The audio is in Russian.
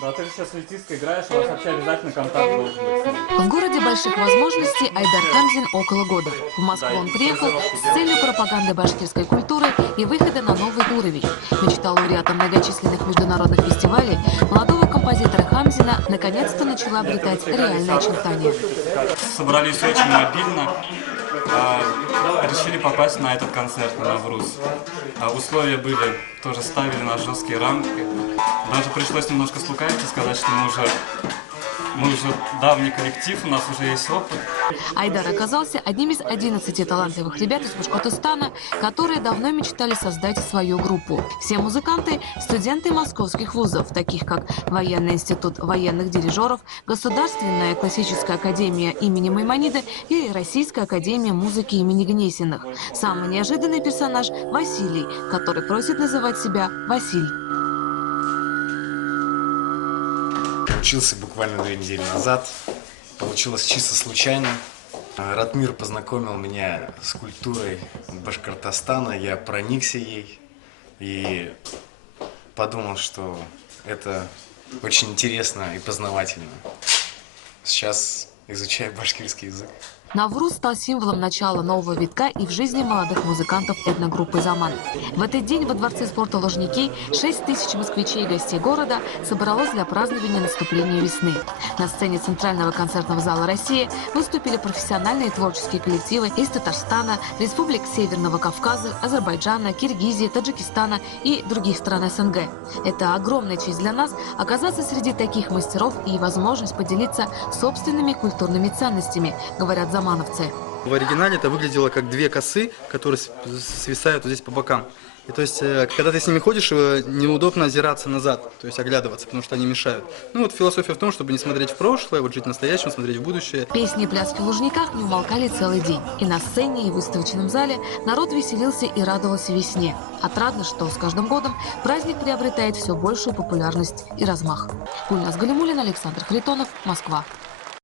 Да, ты же сейчас с артисткой играешь, у вас вообще обязательно контакт должен быть. В городе больших возможностей Айдар Хамзин около года. В Москву он приехал с целью пропаганды башкирской культуры и выхода на новый уровень. Мечта лауреата многочисленных международных фестивалей молодого композитора Хамзина наконец-то начала обретать реальные очертания. Собрались очень мобильно, решили попасть на этот концерт на Навруз. Условия были, тоже ставили на жесткие рамки. Даже пришлось немножко слукавить и сказать, что мы уже давний коллектив, у нас уже есть опыт. Айдар оказался одним из 11 талантливых ребят из Башкортостана, которые давно мечтали создать свою группу. Все музыканты – студенты московских вузов, таких как Военный институт военных дирижеров, Государственная классическая академия имени Маймонида и Российская академия музыки имени Гнесиных. Самый неожиданный персонаж – Василий, который просит называть себя Василь. Учился буквально 2 недели назад. Получилось чисто случайно. Ратмир познакомил меня с культурой Башкортостана. Я проникся ей и подумал, что это очень интересно и познавательно. Сейчас изучаю башкирский язык. Навруз стал символом начала нового витка и в жизни молодых музыкантов этногруппы «Заман». В этот день во Дворце спорта Лужники 6 тысяч москвичей и гостей города собралось для празднования наступления весны. На сцене Центрального концертного зала России выступили профессиональные творческие коллективы из Татарстана, республик Северного Кавказа, Азербайджана, Киргизии, Таджикистана и других стран СНГ. Это огромная честь для нас оказаться среди таких мастеров и возможность поделиться собственными культурными ценностями, говорят замановцы. В оригинале это выглядело как 2 косы, которые свисают вот здесь по бокам. И то есть, когда ты с ними ходишь, неудобно озираться назад, то есть оглядываться, потому что они мешают. Ну вот философия в том, чтобы не смотреть в прошлое, вот жить в настоящем, смотреть в будущее. Песни и пляски в Лужниках не умолкали целый день. И на сцене, и в выставочном зале народ веселился и радовался весне. Отрадно, что с каждым годом праздник приобретает все большую популярность и размах. Гульназ Галимуллина, Александр Харитонов, Москва.